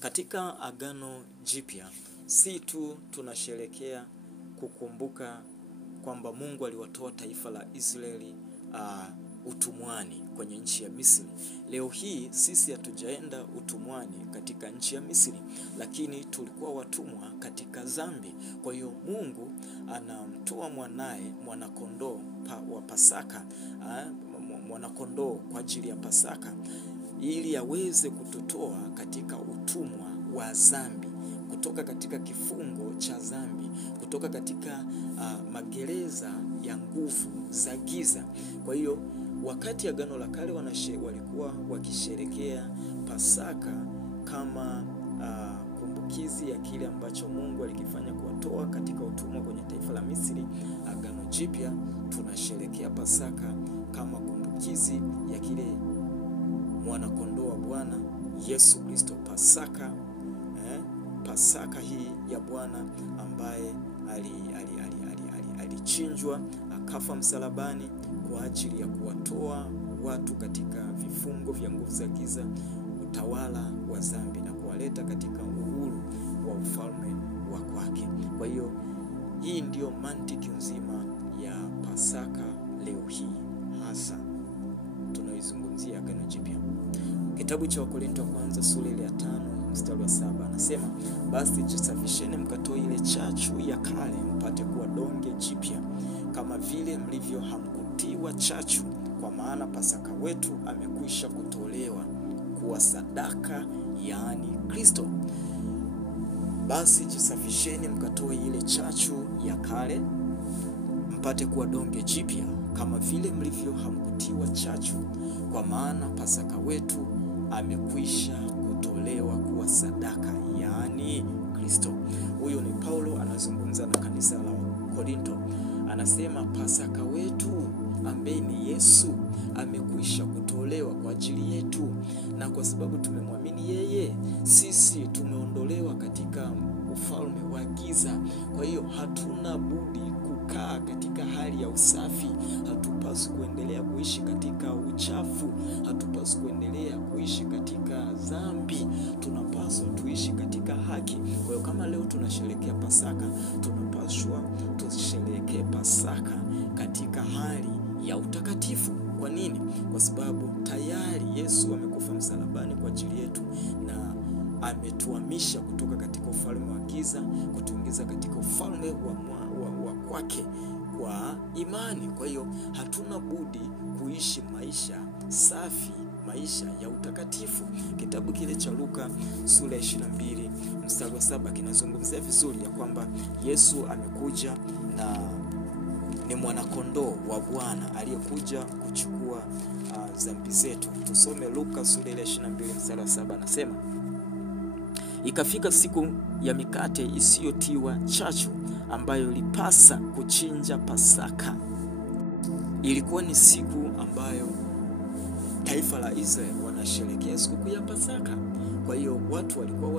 Katika Agano Jipya, si tu tunasherehekea kukumbuka kwamba Mungu aliwatoa taifa la Israeli utumwani kwenye nchi ya Misri. Leo hii sisi hatujaenda utumwani katika nchi ya Misri, lakini tulikuwa watumwa katika dhambi. Kwa hiyo Mungu anamtoa mwanae, mwanakondoo wa Pasaka, mwanakondoo kwa ajili ya Pasaka, ili aweze kututoa katika utumwa wa dhambi, kutoka katika kifungo cha dhambi, kutoka katika magereza ya nguvu za giza. Kwa hiyo wakati Agano la Kale walikuwa wakisherekea Pasaka kama kumbukizi ya kile ambacho Mungu alikifanya kuwatoa katika utumwa kwenye taifa la Misri. Agano Jipya tunasherekea Pasaka kama kumbukizi ya kile mwanakondoo wa Bwana Yesu Kristo. Pasaka hii ya Bwana ambaye alichinjwa, akafa msalabani kwa ajili ya kuwatoa watu katika vifungo vya nguvu za giza, utawala wa dhambi, na kuwaleta katika uhuru wa ufalme wa kwake. Kwa hiyo hii ndiyo mantiki nzima ya Pasaka leo hii, hasa tunaizungumzia Agano Jipya. Kitabu cha Wakorintho wa kwanza sura ya 5 mstari wa 7 anasema, basi jisafisheni mkatoe ile chachu ya kale mpate kuwa donge jipya, kama vile mlivyo hamkutiwa chachu, kwa maana Pasaka wetu amekwisha kutolewa kuwa sadaka, yaani Kristo. Basi jisafisheni mkatoe ile chachu ya kale mpate kuwa donge jipya, kama vile mlivyo hamkutiwa chachu, kwa maana Pasaka wetu amekwisha kutolewa kuwa sadaka, yaani Kristo. Huyo ni Paulo anazungumza na kanisa la Korinto. Anasema Pasaka wetu ambaye ni Yesu amekwisha kutolewa kwa ajili yetu, na kwa sababu tumemwamini yeye, sisi tumeondolewa katika ufalme wa giza. Kwa hiyo hatuna budi kukaa katika hali ya usafi. Hatupaswi kuendelea kuishi katika uchafu, hatupaswi kuendelea kuishi katika dhambi, tunapaswa tuishi katika haki. Kwa hiyo kama leo tunasherehekea Pasaka, tunapaswa tusherehekee Pasaka katika hali ya utakatifu. Kwa nini? Kwa sababu tayari Yesu amekufa msalabani kwa ajili yetu, na ametuhamisha kutoka katika ufalme wa giza kutuingiza katika ufalme wa kwake kwa imani. Kwa hiyo hatuna budi kuishi maisha safi, maisha ya utakatifu. Kitabu kile cha Luka sura ya 22 mstari wa 7 kinazungumzia vizuri ya kwamba Yesu amekuja na ni mwanakondoo wa Bwana aliyekuja kuchukua dhambi zetu. Tusome Luka sura ya 22 mstari wa 7, anasema, ikafika siku ya mikate isiyotiwa chachu, ambayo ilipasa kuchinja Pasaka. Ilikuwa ni siku ambayo taifa la Israeli wanasherehekea siku ya Pasaka. Kwa hiyo watu walikuwa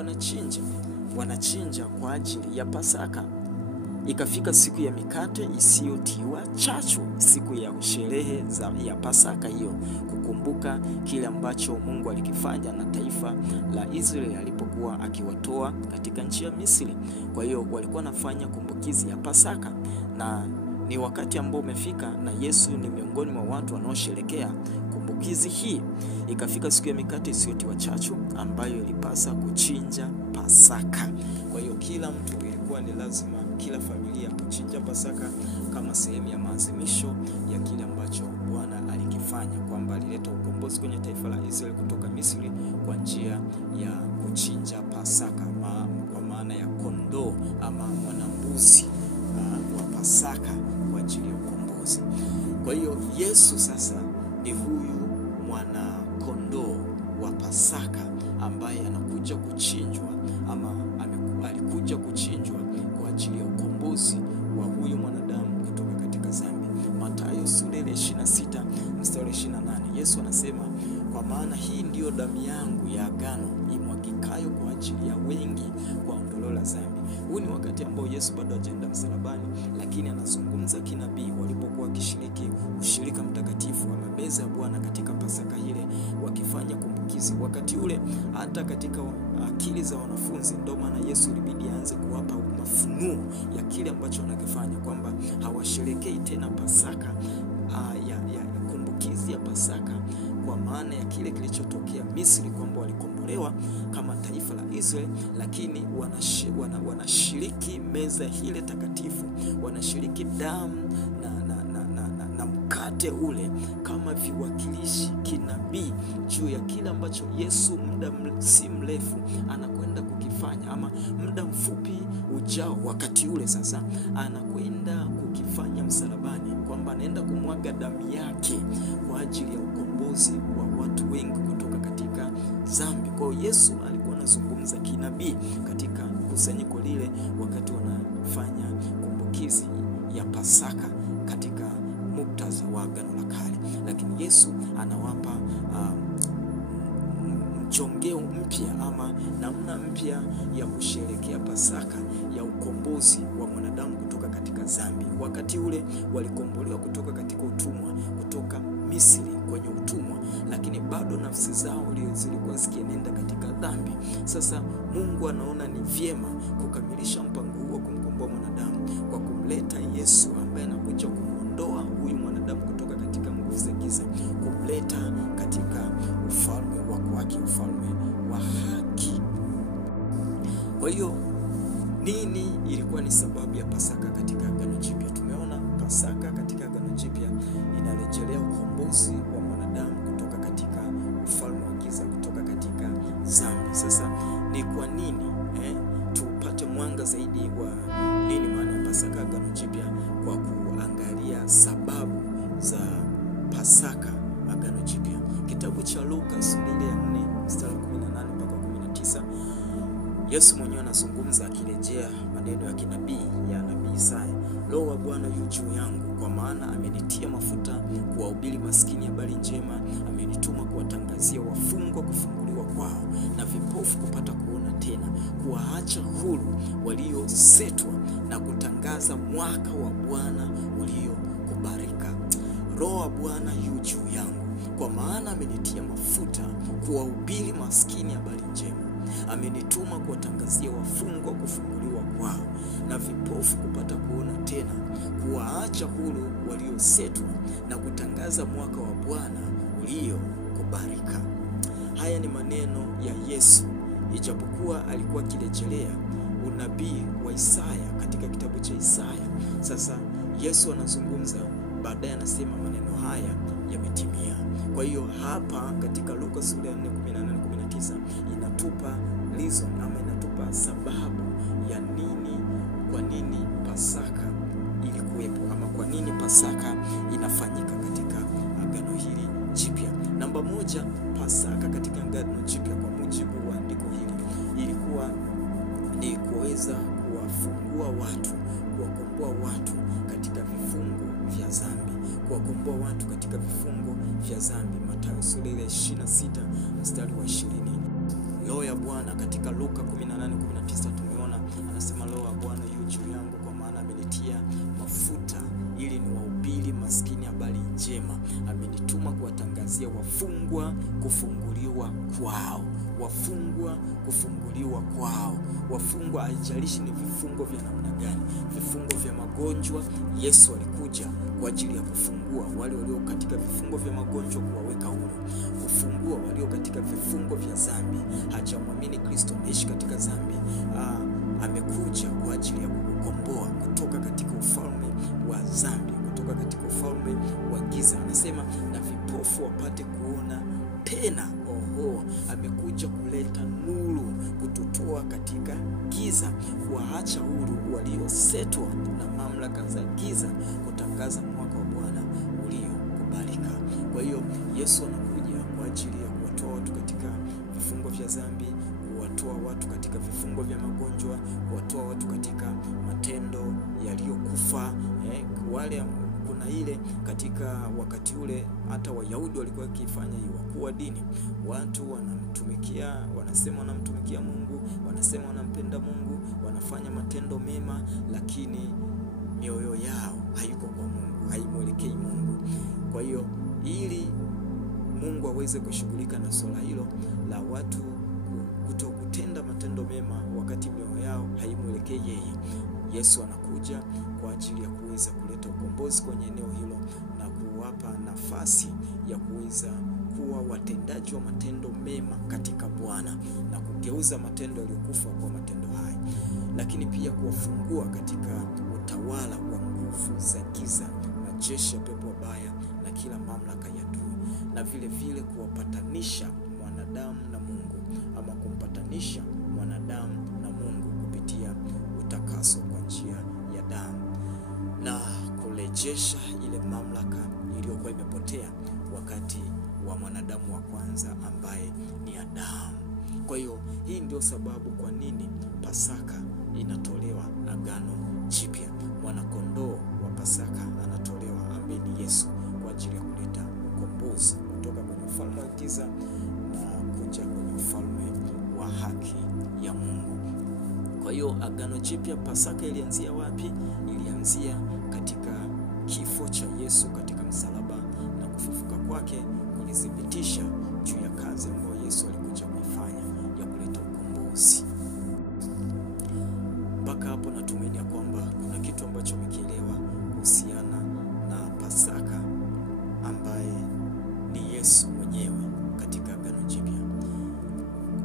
wanachinja kwa ajili ya Pasaka. Ikafika siku ya mikate isiyotiwa chachu, siku ya sherehe ya Pasaka hiyo, kukumbuka kile ambacho Mungu alikifanya na taifa la Israeli alipokuwa akiwatoa katika nchi ya Misri. Kwa hiyo walikuwa wanafanya kumbukizi ya Pasaka, na ni wakati ambao umefika, na Yesu ni miongoni mwa watu wanaosherehekea kumbukizi hii. Ikafika siku ya mikate isiyotiwa chachu, ambayo ilipasa kuchinja Pasaka. Kwa hiyo kila mtu, ilikuwa ni lazima, kila familia kuchinja Pasaka kama sehemu ya maadhimisho ya kile ambacho Bwana alikifanya, kwamba alileta ukombozi kwenye taifa la Israeli kutoka Misri kwa njia ya kuchinja Pasaka, kwa maana ya kondoo ama mwanambuzi wa Pasaka kwa ajili ya ukombozi. Kwa hiyo Yesu sasa ni huyu mwana kondoo wa Pasaka ambaye anakuja kuchinjwa, ama alikuja kuchinjwa kwa ajili ya ukombozi wa huyu mwanadamu kutoka katika dhambi. Mathayo sura ya 26 mstari 28, Yesu anasema, kwa maana hii ndiyo damu yangu ya agano imwagikayo kwa ajili ya wengi kwa ondoleo la dhambi. Huu ni wakati ambao Yesu bado hajaenda msalabani, lakini anazungumza kinabii walipokuwa wakishiriki ushirika mtakatifu wa meza ya Bwana katika Pasaka ile, wakifanya kumbukizi. Wakati ule hata katika akili za wanafunzi, ndio maana Yesu ilibidi aanze kuwapa mafunuo ya kile ambacho wanakifanya, kwamba hawasherekei tena Pasaka ya kumbukizi ya Pasaka kwa maana ya kile kilichotokea Misri, kwamba walikombolewa kama taifa la Israeli, lakini wanashiriki meza ile takatifu, wanashiriki damu na mkate ule kama viwakilishi kinabii juu ya kile ambacho Yesu muda si mrefu anakwenda kukifanya, ama muda mfupi ujao. Wakati ule sasa anakwenda kukifanya msalabani, kwamba anaenda kumwaga damu yake kwa ajili ya ukombozi wa watu wengi kutoka katika dhambi. Kwa hiyo Yesu alikuwa anazungumza kinabii katika kusanyiko lile wakati wanafanya kumbukizi ya Pasaka katika muktadha wa Agano la Kale. Lakini Yesu anawapa mchongeo mpya ama namna mpya ya kusherehekea Pasaka ya ukombozi wa mwanadamu kutoka katika dhambi. Wakati ule walikombolewa kutoka katika utumwa, kutoka Misri kwenye utumwa, lakini bado nafsi zao zilikuwa zikienenda katika dhambi. Sasa Mungu anaona ni vyema kukamilisha mpango huo kumkomboa mwanadamu kwa kumleta Yesu ambaye anakuja kumuondoa huyu mwanadamu kutoka katika nguvu za giza, kumleta katika ufalme wa kwake, ufalme wa haki. Kwa hiyo nini ilikuwa ni sababu ya Pasaka katika Agano Jipya? Tumeona Pasaka katika Agano Jipya inarejelea ukombozi wa mwanadamu kutoka katika ufalme wa giza, kutoka katika dhambi. Sasa ni kwa nini tupate mwanga zaidi wa nini maana ya Pasaka Agano Jipya kwa kuangalia sababu za Pasaka Agano Jipya. Kitabu cha Luka sura ya 4 mstari 18 mpaka 19, Yesu mwenyewe anazungumza akirejea maneno ya kinabii ya nabii Isaya. Roho wa Bwana yu juu yangu, kwa maana amenitia mafuta kuwahubiri maskini habari njema, amenituma kuwatangazia wafungwa kufunguliwa kwao, na vipofu kupata kuona tena, kuwaacha huru waliosetwa, na kutangaza mwaka wa Bwana uliokubalika. Roho wa Bwana yu juu yangu, kwa maana amenitia mafuta kuwahubiri maskini habari njema, amenituma kuwatangazia wafungwa kufunguliwa kwao, na vipofu kupata kuona tena, kuwaacha huru waliosetwa, na kutangaza mwaka wa Bwana uliokubalika. Haya ni maneno ya Yesu, ijapokuwa alikuwa akirejelea unabii wa Isaya katika kitabu cha Isaya. Sasa Yesu anazungumza, baadaye anasema maneno haya yametimia. Kwa hiyo hapa katika Luka sura ya 4:18-19 inatupa reason ama inatupa sababu ya nini, kwa nini Pasaka ilikuwepo, ama kwa nini Pasaka inafanyika katika Agano hili Jipya. Namba moja, Pasaka katika Agano Jipya kwa mujibu wa andiko hili ilikuwa ni kuweza kuwafungua watu, kuwakomboa watu katika vifungo vya dhambi, kuwakomboa watu katika vifungo vya dhambi. Mathayo sura ya 26 mstari wa 20. Roho ya Bwana katika Luka 18:19 tumeona anasema, Roho wa Bwana yu juu yangu, kwa maana amenitia mafuta ili niwahubiri maskini habari njema, amenituma kuwatangazia wafungwa kufunguliwa kwao. Wafungwa kufunguliwa kwao. Wafungwa, haijalishi ni vifungo vya namna gani, vifungo vya magonjwa, Yesu alikuja kwa ajili ya kufungua wale walio katika vifungo vya magonjwa, kuwaweka huru, kufungua walio katika vifungo vya dhambi. Hajamwamini Kristo, naishi katika dhambi, amekuja kwa ajili ya kukomboa kutoka katika ufalme wa dhambi, kutoka katika ufalme wa giza. Anasema na vipofu wapate kuona tena. Amekuja kuleta nuru, kututoa katika giza, kuwaacha huru waliosetwa na mamlaka za giza, kutangaza mwaka wa Bwana uliokubalika. Kwa hiyo Yesu anakuja kwa ajili ya kuwatoa watu katika vifungo vya dhambi, kuwatoa watu katika vifungo vya magonjwa, kuwatoa watu katika matendo yaliyokufa. Wale kuna ile katika wakati ule hata Wayahudi walikuwa wakifanya hiyo, wakuu wa dini, watu wanamtumikia, wanasema wanamtumikia Mungu, wanasema wanampenda Mungu, wanafanya matendo mema, lakini mioyo yao haiko kwa Mungu, haimwelekei Mungu. Kwa hiyo ili Mungu aweze kushughulika na swala hilo la watu kutenda matendo mema wakati mioyo yao haimwelekei yeye, Yesu anakuja kwa ajili ya kuweza kuleta ukombozi kwenye eneo hilo na kuwapa nafasi ya kuweza kuwa watendaji wa matendo mema katika Bwana na kugeuza matendo yaliyokufa kwa matendo haya, lakini pia kuwafungua katika utawala wa nguvu za giza, majeshi ya pepo wabaya na kila mamlaka ya adui, na vile vile kuwapatanisha mwanadamu na Mungu, ama kumpatanisha mwanadamu na Mungu kupitia utakaso kwa njia ya damu, na kurejesha ile mamlaka iliyokuwa imepotea wakati wa mwanadamu wa kwanza ambaye ni Adamu. Kwa hiyo hii ndio sababu kwa nini Pasaka inatolewa Agano Jipya. Mwanakondoo wa Pasaka anatolewa ambaye ni Yesu kwa ajili ya kuleta ukombozi kutoka kwenye ufalme wa giza na kuja kwenye ufalme wa haki ya Mungu. Kwa hiyo Agano Jipya, Pasaka ilianzia wapi? Ilianzia katika kifo cha Yesu katika msalaba, na kufufuka kwake kulithibitisha juu ya kazi ambayo Yesu alikuja kuifanya ya kuleta ukombozi. Mpaka hapo natumaini ya kwamba kuna kitu ambacho umekielewa kuhusiana na Pasaka ambaye ni Yesu mwenyewe katika Agano Jipya.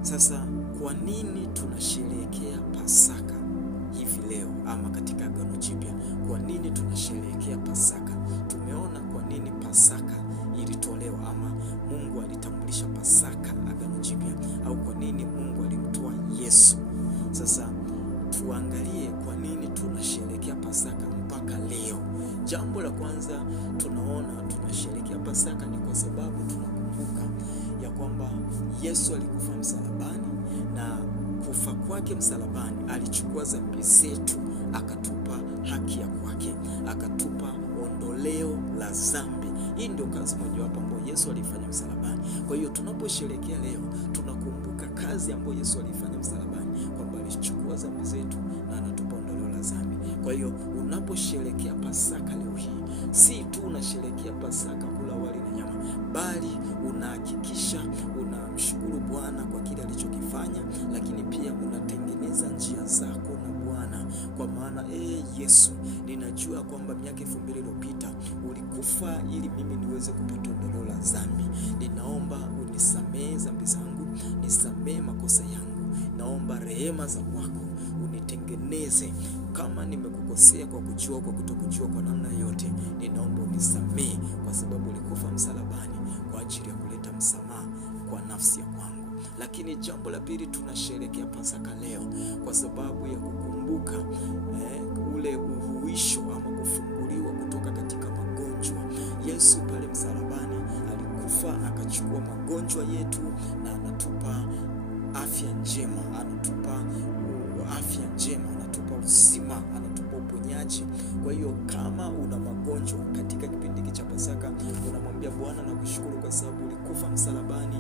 Sasa kwa nini tunasherehekea Pasaka hivi leo ama katika Agano Jipya? Kwa nini tunasherehekea Pasaka? Tumeona kwa nini Pasaka ilitolewa ama Mungu alitambulisha Pasaka Agano Jipya, au kwa nini Mungu alimtoa Yesu. Sasa tuangalie kwa nini tunasherehekea Pasaka mpaka leo. Jambo la kwanza tunaona tunasherehekea Pasaka ni kwa sababu tunakumbuka ya kwamba Yesu alikufa msalabani, na kufa kwake msalabani alichukua dhambi zetu, akatupa haki ya kwake, akatupa ondoleo la dhambi. Hii ndio kazi mojawapo ambayo Yesu alifanya msalabani. Kwa hiyo tunaposherehekea leo tunakumbuka kazi ambayo Yesu alifanya msalabani, kwamba alichukua dhambi zetu na anatupa ondoleo la dhambi. Kwa hiyo unaposherehekea Pasaka leo hii, si tu unasherehekea Pasaka kula wali na nyama, bali unahakikisha unamshukuru Bwana kwa kile alichokifanya, lakini pia unatengeneza njia zako na Bwana, kwa maana Yesu, ninajua kwamba miaka 2000 iliyopita ulikufa ili mimi niweze kupata ondoleo la dhambi. Ninaomba unisamehe dhambi zangu, nisamehe makosa yangu, naomba rehema za kwako unitengeneze. Kama nimekukosea kwa kujua, kwa kutokujua, kwa namna yote, ninaomba unisamehe, kwa sababu ulikufa msalabani kwa ajili ya kuleta msamaha kwa nafsi ya kwangu. Lakini jambo la pili, tunasherehekea Pasaka leo kwa sababu ya kukumbuka ule uhuisho ama kufunguliwa kutoka katika magonjwa. Yesu pale msalabani alikufa, akachukua magonjwa yetu na anatupa afya njema, anatupa afya njema, anatupa uzima, anatupa uponyaji. Kwa hiyo kama una magonjwa katika kipindi cha Pasaka, unamwambia Bwana, nakushukuru kwa sababu ulikufa msalabani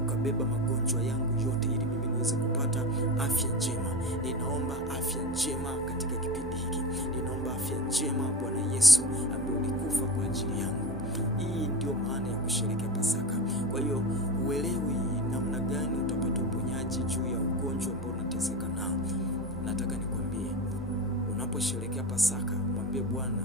ukabeba magonjwa yangu yote ili mimi niweze kupata afya njema. Ninaomba afya njema katika kipindi hiki. Ninaomba afya njema Bwana Yesu ambaye ulikufa kwa ajili yangu. Hii ndio maana ya kusherehekea Pasaka. Kwa hiyo uelewi namna gani utapata uponyaji juu ya ugonjwa ambao unateseka nao. Nataka nikwambie, unaposherehekea Pasaka, mwambie Bwana,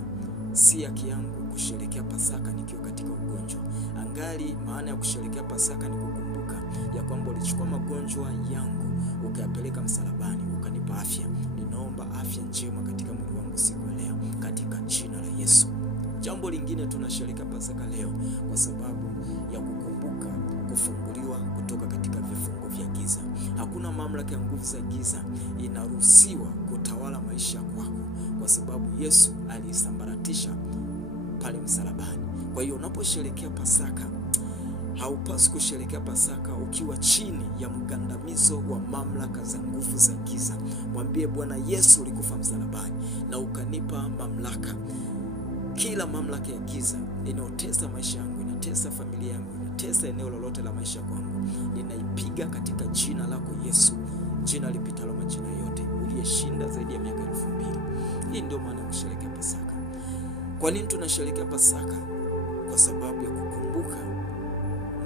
si haki yangu kusherehekea Pasaka nikiwa katika ugonjwa. Angali maana ya kusherehekea Pasaka ni kukumbuka ya kwamba ulichukua magonjwa yangu ukayapeleka msalabani, ukanipa afya. Ninaomba afya njema katika mwili wangu siku leo katika jina la Yesu. Jambo lingine, tunasherehekea Pasaka leo kwa sababu ya kukumbuka kufunguliwa kutoka katika vifungo vya giza. Hakuna mamlaka ya nguvu za giza inaruhusiwa kutawala maisha yako, kwa sababu Yesu alisambaratisha pale msalabani. Kwa hiyo unaposherehekea Pasaka, haupaswi kusherehekea Pasaka ukiwa chini ya mgandamizo wa mamlaka za nguvu za giza. Mwambie Bwana, Yesu ulikufa msalabani na ukanipa mamlaka. Kila mamlaka ya giza inayotesa maisha yangu, inatesa familia yangu, inatesa eneo lolote la maisha kwangu, ninaipiga katika jina lako Yesu, jina lipitalo majina yote, aliyeshinda zaidi ya miaka 2000. Hii ndio maana ya kusherehekea Pasaka. Kwa nini tunasherehekea Pasaka? Kwa sababu ya kukumbuka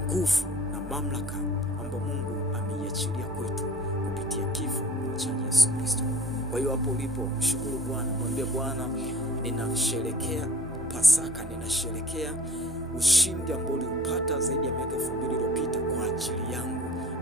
nguvu na mamlaka ambayo Mungu ameiachilia kwetu kupitia kifo cha Yesu Kristo. Kwa hiyo hapo ulipo, mshukuru Bwana, mwambie Bwana, ninasherehekea Pasaka, ninasherehekea ushindi ambao ulipata zaidi ya miaka 2000 iliyopita kwa ajili yangu.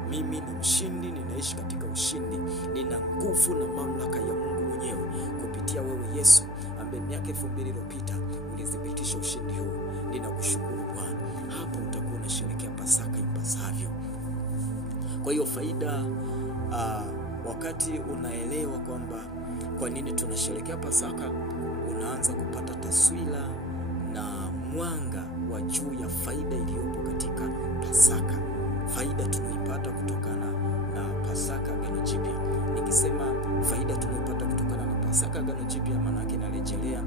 Mimi ni mshindi, ninaishi katika ushindi. Nina nguvu na mamlaka ya Mungu mwenyewe kupitia wewe Yesu, ambaye miaka 2000 iliyopita ulithibitisha ushindi huu. Ninakushukuru Bwana. Hapo utakuwa unasherehekea Pasaka ipasavyo. Kwa hiyo faida, wakati unaelewa kwamba kwa nini tunasherehekea Pasaka, unaanza kupata taswira na mwanga wa juu ya faida iliyopo katika Pasaka. Faida tunaipata kutokana na Pasaka Agano Jipya. Nikisema faida tunaipata kutokana na Pasaka Agano Jipya, maana yake narejelea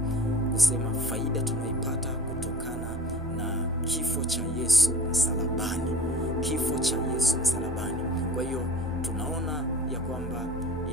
kusema faida tunaipata kutokana na kifo cha Yesu msalabani. Kifo cha Yesu msalabani. Kwa hiyo tunaona ya kwamba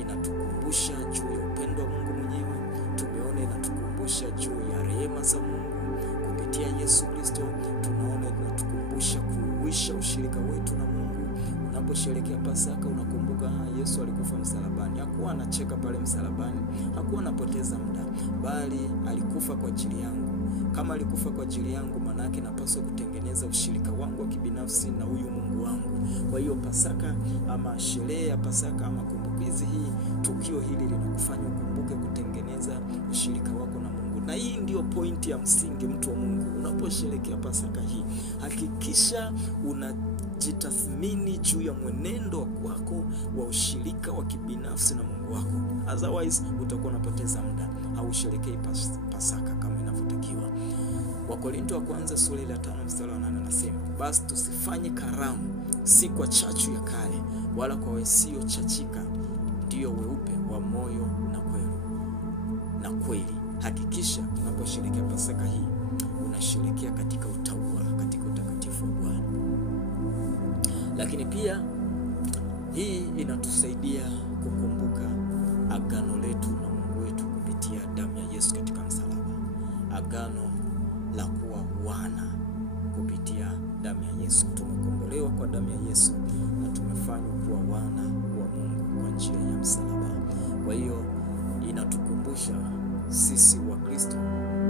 inatukumbusha juu ya upendo wa Mungu mwenyewe. Tumeona inatukumbusha juu ya rehema za Mungu kupitia Yesu Kristo. Tunaona inatukumbusha kuhuisha ushirika wetu na Mungu. Unaposherehekea Pasaka unakumbuka Yesu alikufa msalabani. Hakuwa anacheka pale msalabani, hakuwa anapoteza muda, bali alikufa kwa ajili yangu. Kama alikufa kwa ajili yangu, maana yake napaswa kutengeneza ushirika wangu wa kibinafsi na huyu Mungu wangu. Kwa hiyo Pasaka ama sherehe ya Pasaka ama kumbukizi hii, tukio hili linakufanya ukumbuke kutengeneza ushirika wako na Mungu. Na hii ndio pointi ya msingi, mtu wa Mungu. Unaposherehekea Pasaka hii, hakikisha unajitathmini juu ya mwenendo wako wa ushirika wa kibinafsi na Mungu wako. Otherwise utakuwa unapoteza muda au usherehekee Pasaka kama inavyotakiwa. Wakorintho wa kwanza sura ya 5 mstari wa 8 anasema, basi tusifanye karamu si kwa chachu ya kale, wala kwa wasio chachika, ndio weupe wa moyo na kweli. Hakikisha unaposherehekea Pasaka hii unasherehekea katika utauwa, katika utakatifu wa Bwana. Lakini pia hii inatusaidia kukumbuka agano letu na Mungu wetu kupitia damu ya Yesu katika msalaba. Agano la kuwa wana kupitia damu ya Yesu. Tumekombolewa kwa damu ya Yesu na tumefanywa kuwa wana wa Mungu kwa njia ya msalaba. Kwa hiyo inatukumbusha sisi wa Kristo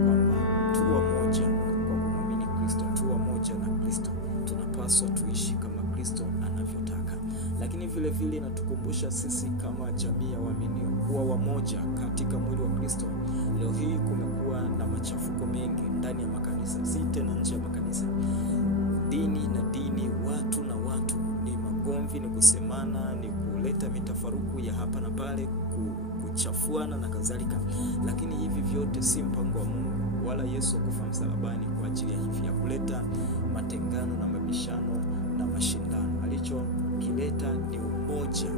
kwamba tu moja kwa kumwamini Kristo, tu moja na Kristo. Tunapaswa tuishi kama Kristo anavyotaka. Lakini vile vile inatukumbusha sisi kama jamii ya waaminio kuwa wamoja katika mwili wa Kristo. Leo hii kumekuwa na machafuko mengi ndani ya makanisa, si tena nje ya makanisa. Dini na dini, watu na watu, ni magomvi, ni kusemana, ni kuleta mitafaruku ya hapa na pale, kuchafuana na kadhalika. Lakini hivi vyote si mpango wa Mungu, wala Yesu kufa msalabani kwa ajili ya hivi, ya kuleta matengano na mabishano na mashindano. Alichokileta ni umoja.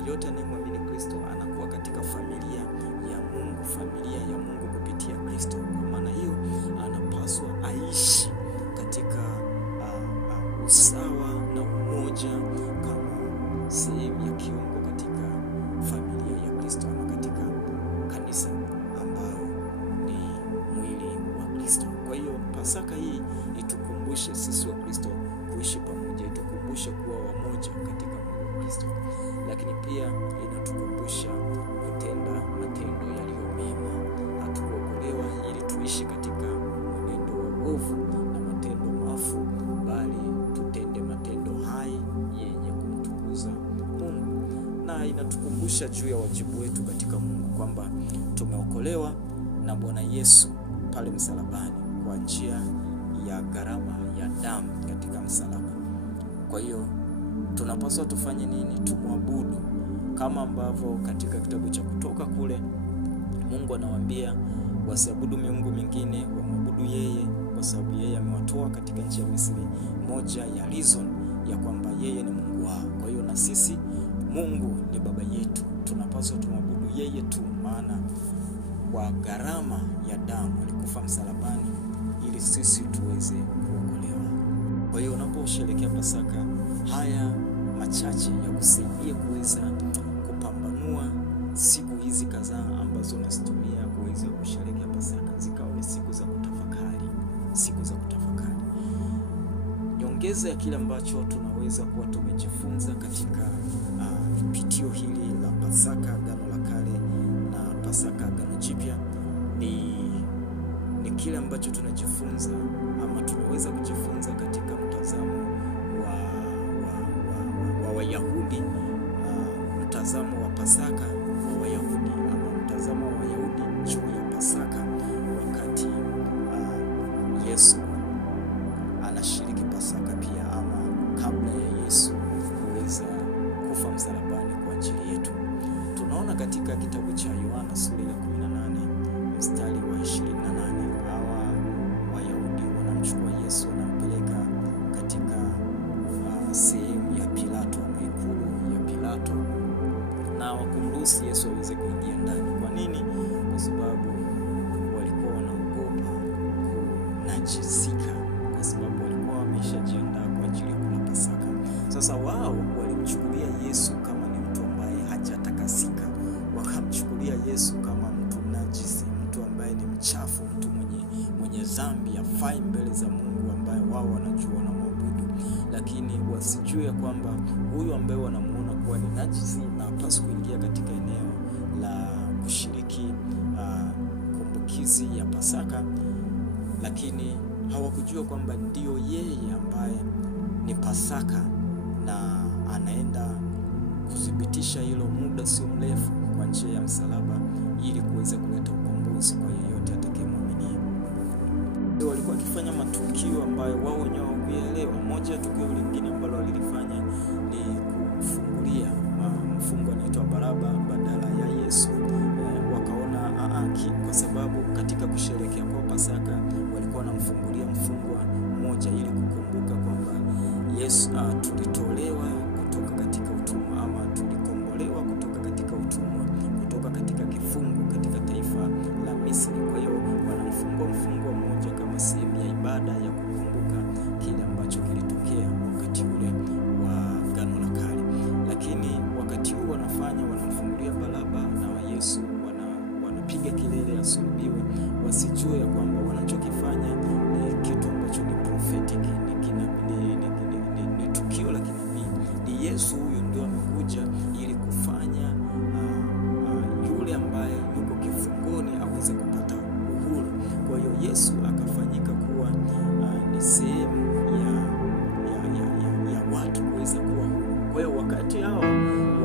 Yeyote anayemwamini Kristo anakuwa katika familia ya Mungu, familia ya Mungu kupitia Kristo. Kwa maana hiyo anapaswa aishi katika usawa na umoja kama sehemu ya kiungo katika familia ya Kristo ama katika kanisa ambao ni mwili wa Kristo. Kwa hiyo Pasaka hii itukumbushe sisi wa Kristo kuishi pamoja, itukumbushe kuwa wamoja katika mwili wa Kristo. Lakini pia inatukumbusha kutenda matendo yaliyo mema. Hatukuokolewa ili tuishi katika mwenendo wa uovu na matendo maovu, bali tutende matendo hai yenye kumtukuza Mungu. Na inatukumbusha juu ya wajibu wetu katika Mungu kwamba tumeokolewa na Bwana Yesu pale msalabani kwa njia ya gharama ya damu katika msalaba. Kwa hiyo tunapaswa tufanye nini? Tumwabudu, kama ambavyo katika kitabu cha Kutoka kule Mungu anawaambia wasiabudu miungu mingine, wamwabudu yeye, kwa sababu yeye amewatoa katika nchi ya Misri. Moja ya reason ya kwamba yeye ni Mungu wao. Kwa hiyo na sisi, Mungu ni baba yetu, tunapaswa tumwabudu yeye tu, maana kwa gharama ya damu alikufa msalabani ili sisi tuweze kuokolewa. Kwa hiyo unaposherehekea Pasaka, haya machache ya kusaidia kuweza kupambanua nyongeza ya kile ambacho tunaweza kuwa tumejifunza katika pitio hili la Pasaka Agano la Kale na Pasaka Agano Jipya ni kile ambacho tunajifunza ama tunaweza kujifunza katika mtazamo wa Wayahudi, mtazamo wa Pasaka wa Wayahudi ama mtazamo wa Wayahudi juu ya Pasaka, wakati Yesu anashiriki Pasaka pia, ama kabla ya Yesu kuweza kufa msalabani kwa ajili yetu. Tunaona katika kitabu cha Yohana sura ya 18 mstari wa 28, hawa Wayahudi wanamchukua Yesu, wanampeleka katika sehemu ya Pilato ama ikulu ya Pilato, na wakumruhusu Yesu aweze kuingia ndani. Kwa nini? Kwa sababu walikuwa wanaogopa kunajisika, kwa sababu walikuwa wameshajiandaa kwa ajili ya kula Pasaka. Sasa wao walimchukulia Yesu kama ni mtu ambaye hajatakasika, wakamchukulia Yesu kama mtu najisi, mtu ambaye ni mchafu, mtu mwenye dhambi, hafai mbele za Mungu, ambaye wao wanajua na maabudu. Lakini wasijue kwamba huyu ambaye wanamuona kuwa ni najisi na hapaswi kuingia katika eneo la kushiriki kumbukizi ya Pasaka, lakini hawakujua kwamba ndio yeye ambaye ni Pasaka, na anaenda kudhibitisha hilo muda sio mrefu kwa njia ya msalaba, ili kuweza kuleta ukombozi kwa yeyote atakayemwamini. Walikuwa wakifanya matukio ambayo wao wenyewe hawakuelewa. Moja ya tukio lingine ambalo walilifanya ni kufungulia mfungwa anaitwa Baraba badala ya Yesu. Wakaona kwa sababu katika kusherehekea kwa Pasaka walikuwa wanamfungulia mfungwa mmoja ili kukumbuka kwamba Yesu tulitolewa kutoka katika utumwa, ama tulikombolewa kutoka katika utumwa, kutoka katika kifungo katika taifa la Misri. Kwa hiyo wanamfungua mfungwa mmoja kama sehemu ya ibada ya kukumbuka kile ambacho kilitokea wakati ule wa Agano la Kale. Lakini wakati huu wanamfungulia Baraba na Yesu wanapiga kelele asulubiwe, wasijue ya kwamba wanachokifanya ni kitu ambacho ni prophetic, ni tukio la kinabii. Ni Yesu huyu ndio amekuja ili kufanya yule ambaye yuko kifungoni aweze kupata uhuru. Kwa hiyo Yesu akafanyika kuwa ni sehemu ya watu kuweza kuwa huru. Kwa hiyo wakati hao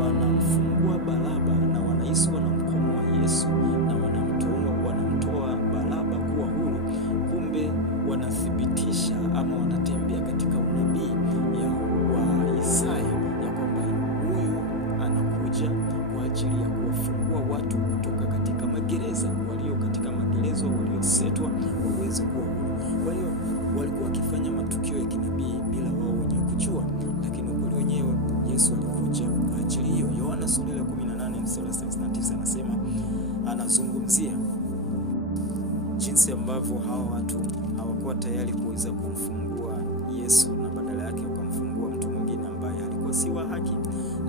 wanamfungua Baraba na wanahisi wanamkomoa Yesu na wanamtoa Baraba kuwa huru, kumbe wanathibitisha ama wanatembea katika unabii wa Isaya ya kwamba huyu anakuja kwa ajili ya kuwafungua watu kutoka katika magereza, walio katika magereza waliosetwa waweze kuwa huru. Kwa hiyo walikuwa wakifanya matukio ya kinabii bila wao wenyewe kujua, lakini ukweli wenyewe Yesu alikuja kwa ajili hiyo. Yohana sura ya 18 mstari wa 39 anasema, anazungumzia jinsi ambavyo hawa watu hawakuwa tayari kuweza kumfungua Yesu, na badala yake wakamfungua mtu mwingine ambaye alikuwa si wa haki,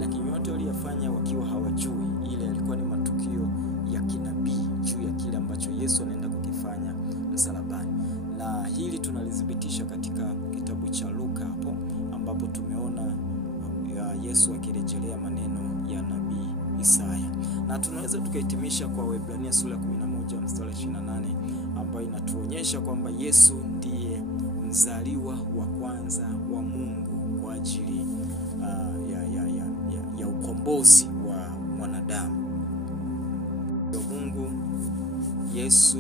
lakini wote waliyafanya wakiwa hawajui. Ile yalikuwa ni matukio ya kinabii juu ya kile ambacho Yesu anaenda kukifanya msalabani. Na hili tunalithibitisha katika kitabu cha Luka hapo ambapo tumeona Yesu akirejelea maneno ya nabii Isaya. Na tunaweza tukahitimisha kwa Waebrania sura ya 11 mstari 28 ambayo inatuonyesha kwamba Yesu ndiye mzaliwa wa kwanza wa Mungu kwa ajili ya ukombozi wa mwanadamu. Kwa Mungu, Yesu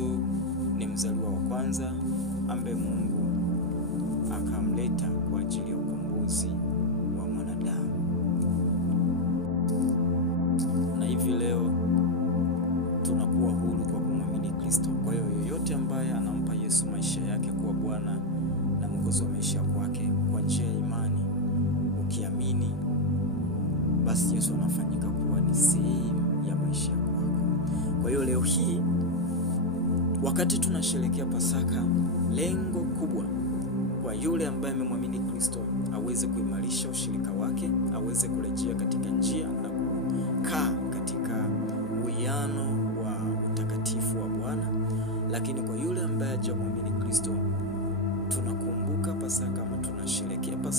ni mzaliwa wa kwanza ambaye Mungu akamleta kwa ajili ya ukombozi wa mwanadamu. Na hivi leo tunakuwa huru kwa kumwamini Kristo. Kwa hiyo yoyote ambaye anampa Yesu maisha yake kuwa Bwana na Mwokozi wa maisha yake kwa njia ya imani, ukiamini, basi Yesu anafanyika kuwa ni sehemu ya maisha yako. Kwa hiyo leo hii wakati tunasherehekea Pasaka, lengo kubwa kwa yule ambaye amemwamini Kristo aweze kuimarisha ushirika wake, aweze kurejea katika njia na kukaa katika uwiano wa utakatifu wa Bwana. Lakini kwa yule ambaye hajamwamini Kristo, tunakumbuka Pasaka ama tunasherehekea Pasaka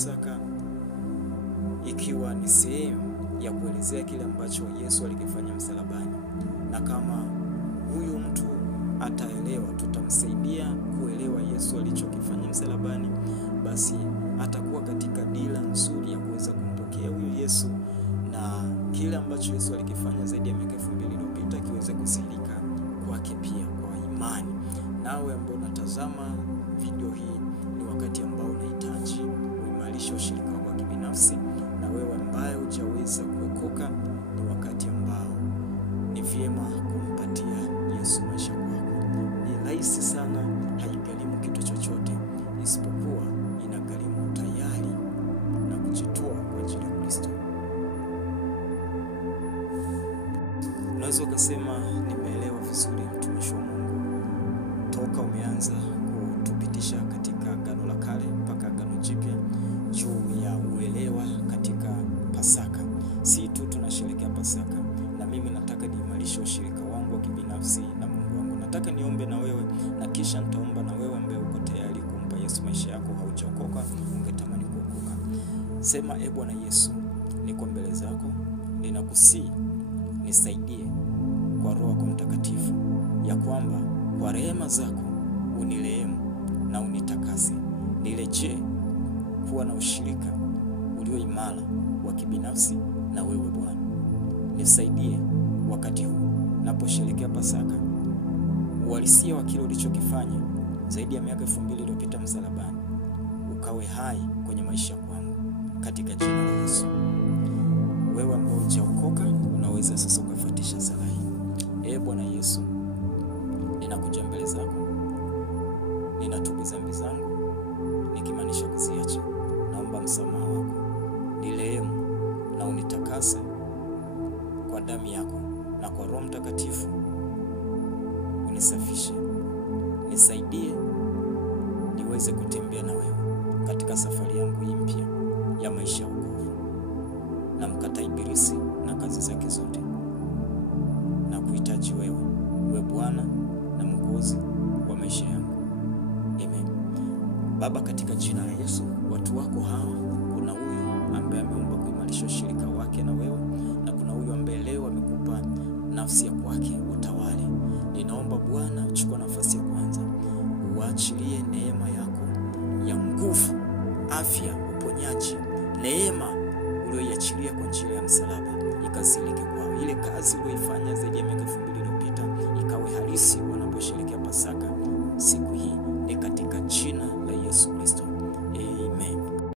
kuelezea kile ambacho Yesu alikifanya msalabani, na kama huyu mtu ataelewa, tutamsaidia kuelewa Yesu alichokifanya msalabani, basi atakuwa katika dira nzuri ya kuweza kumpokea huyo Yesu, na kile ambacho Yesu alikifanya zaidi ya miaka 2000 iliyopita kiweze kusilika kwake pia kwa imani. Nawe ambao unatazama video hii, ni wakati ambao unahitaji kuimarisha ushirika wako wa kibinafsi, na wewe ambaye hujaweza kuokoka, ni wakati ambao ni vyema kumpatia Yesu maisha yako. Ni rahisi sana, haigharimu kitu chochote, isipokuwa inagharimu tayari na kujitoa kwa ajili ya Kristo. Unaweza ukasema, nimeelewa vizuri mtumishi wa Mungu, toka umeanza kutupitisha katika Agano la Kale mpaka Agano Jipya juu ya uelewa katika Pasaka. Si tu tunasherehekea Pasaka, na mimi nataka niimarishe ushirika wangu wa kibinafsi na Mungu wangu. Nataka niombe na wewe, na kisha nitaomba na wewe ambaye uko tayari kumpa Yesu maisha yako, haujaokoka, ungetamani kuokoka. Sema, Bwana Yesu, niko mbele zako, ninakusihi nisaidie kwa Roho yako Mtakatifu, ya kwamba kwa rehema zako unirehemu na unitakase, nirejee kuwa na ushirika ulio imara wa kibinafsi na wewe Bwana. Nisaidie wakati huu naposherehekea Pasaka, uhalisia wa kile ulichokifanya zaidi ya miaka 2000 iliyopita msalabani ukawe hai kwenye maisha yangu, katika jina la Yesu. Wewe ambao hujaokoka, unaweza sasa ukafuatisha sala hii. Bwana Yesu, ninakuja mbele zako, ninatubu dhambi zangu, nikimaanisha kuziacha. Naomba msamaha wako, nirehemu na unitakase kwa damu yako, na kwa Roho Mtakatifu unisafishe. Nisaidie niweze kutembea na wewe katika safari yangu hii mpya ya maisha ya wokovu. Na mkata ibilisi na kazi zake zote, na kuhitaji wewe Bwana na Mwokozi wa maisha yangu. Amen. Baba, katika jina la Yesu, watu wako hawa, kuna huyu ambaye ameomba kuimarisha ushirika wake na wewe, na kuna huyu ambaye leo amekupa nafsi ya kwake utawale. Ninaomba Bwana uchukue nafasi ya kwanza, uachilie neema yako ya nguvu, afya, uponyaji, neema uliyoiachilia kwa njia ya msalaba ikasilike kwao. Ile kazi uliyoifanya zaidi ya miaka 2000 iliyopita ikawe halisi wanaposherehekea Pasaka siku hii, ni katika jina la Yesu Kristo.